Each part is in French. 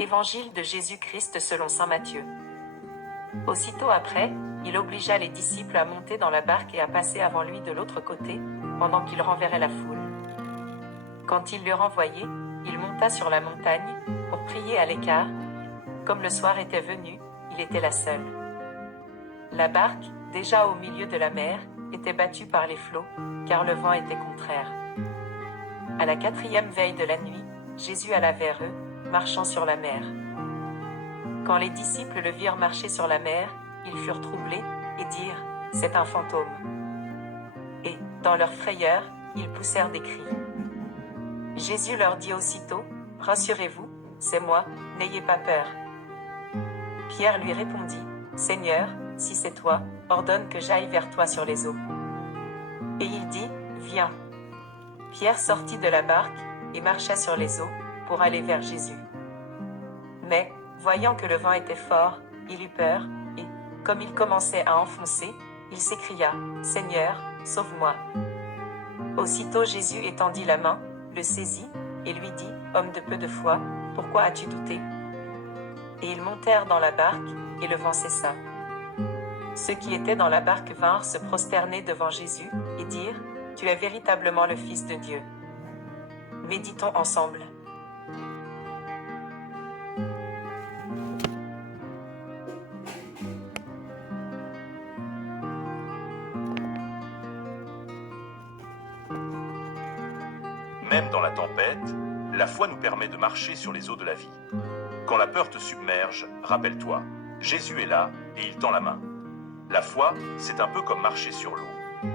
Évangile de Jésus-Christ selon saint Matthieu. Aussitôt après, il obligea les disciples à monter dans la barque et à passer avant lui de l'autre côté, pendant qu'il renverrait la foule. Quand il l'eut renvoyé, il monta sur la montagne, pour prier à l'écart. Comme le soir était venu, il était là seul. La barque, déjà au milieu de la mer, était battue par les flots, car le vent était contraire. À la 4e veille de la nuit, Jésus alla vers eux, marchant sur la mer. Quand les disciples le virent marcher sur la mer, ils furent troublés, et dirent « C'est un fantôme ». Et, dans leur frayeur, ils poussèrent des cris. Jésus leur dit aussitôt « Rassurez-vous, c'est moi, n'ayez pas peur ». Pierre lui répondit « Seigneur, si c'est toi, ordonne que j'aille vers toi sur les eaux. » Et il dit « Viens ». Pierre sortit de la barque, et marcha sur les eaux, pour aller vers Jésus. Mais, voyant que le vent était fort, il eut peur, et, comme il commençait à enfoncer, il s'écria « Seigneur, sauve-moi ». Aussitôt Jésus étendit la main, le saisit, et lui dit « Homme de peu de foi, pourquoi as-tu douté ?» Et ils montèrent dans la barque, et le vent cessa. Ceux qui étaient dans la barque vinrent se prosterner devant Jésus, et dirent « Tu es véritablement le Fils de Dieu. » Méditons ensemble. Même dans la tempête, la foi nous permet de marcher sur les eaux de la vie. Quand la peur te submerge, rappelle-toi, Jésus est là et il tend la main. La foi, c'est un peu comme marcher sur l'eau.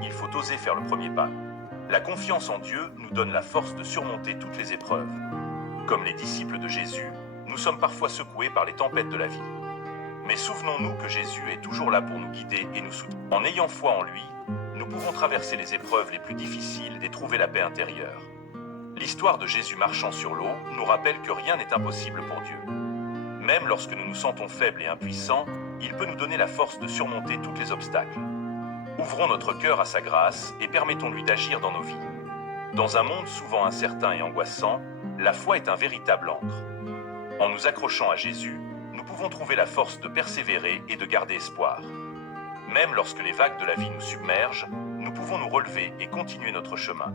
Il faut oser faire le premier pas. La confiance en Dieu nous donne la force de surmonter toutes les épreuves. Comme les disciples de Jésus, nous sommes parfois secoués par les tempêtes de la vie. Mais souvenons-nous que Jésus est toujours là pour nous guider et nous soutenir. En ayant foi en lui, nous pouvons traverser les épreuves les plus difficiles et trouver la paix intérieure. L'histoire de Jésus marchant sur l'eau nous rappelle que rien n'est impossible pour Dieu. Même lorsque nous nous sentons faibles et impuissants, il peut nous donner la force de surmonter tous les obstacles. Ouvrons notre cœur à sa grâce et permettons-lui d'agir dans nos vies. Dans un monde souvent incertain et angoissant, la foi est un véritable ancre. En nous accrochant à Jésus, nous pouvons trouver la force de persévérer et de garder espoir. Même lorsque les vagues de la vie nous submergent, nous pouvons nous relever et continuer notre chemin.